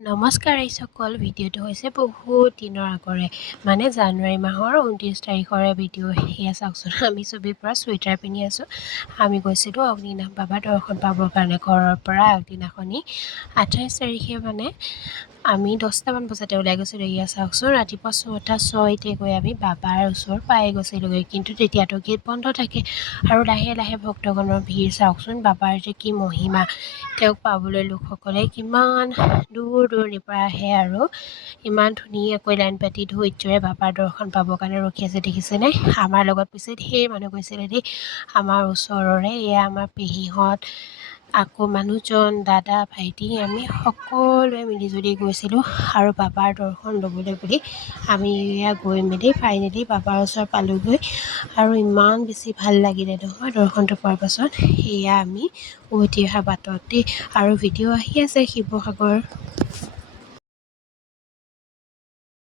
নমস্কাৰ এইসকল ভিডিঅ'টো হৈছে বহুত দিনৰ আগৰে মানে জানুৱাৰী মাহৰ 29 তাৰিখৰে ভিডিঅ' সেয়া চাওকচোন। আমি ছবিৰ পৰা চুৱেটাৰ পিন্ধি আছোঁ। আমি গৈছিলোঁ অগ্নিনাভ বাবাৰ দৰ্শন পাবৰ কাৰণে ঘৰৰ পৰা আগদিনাখনি 28 তাৰিখে মানে আমি 10টামান বজাতে ওলাই গৈছিলোঁ। এয়া চাওকচোন, ৰাতিপুৱা 6:06 গৈ আমি বাবাৰ ওচৰ পাই গৈছিলোঁগৈ, কিন্তু তেতিয়াতো গেট বন্ধ থাকে আৰু লাহে লাহে ভক্তগণৰ ভিৰ চাওকচোন। বাবাৰ যে কি মহিমা, তেওঁক পাবলৈ লোকসকলে কিমান দূৰ দূৰণিৰ পৰা আহে আৰু ইমান ধুনীয়াকৈ লাইন পাতি ধৈৰ্য্যৰে বাবাৰ দৰ্শন পাবৰ কাৰণে ৰখি আছে, দেখিছেনে? আমাৰ লগত পিছে ঢেৰ মানুহ গৈছিলে দেই, আমাৰ ওচৰৰে। এয়া আমাৰ পেহীহঁত, আকৌ মানুহজন, দাদা, ভাইটি, আমি সকলোৱে মিলিজুলি গৈছিলোঁ আৰু বাবাৰ দৰ্শন ল'বলৈ বুলি আমি এয়া গৈ মেলি ফাইনেলি বাবাৰ ওচৰ পালোঁগৈ আৰু ইমান বেছি ভাল লাগিলে নহয় দৰ্শনটো পোৱাৰ পাছত। এয়া আমি উভতি অহা বাটত দেই, আৰু ভিডিঅ' আহি আছে শিৱসাগৰ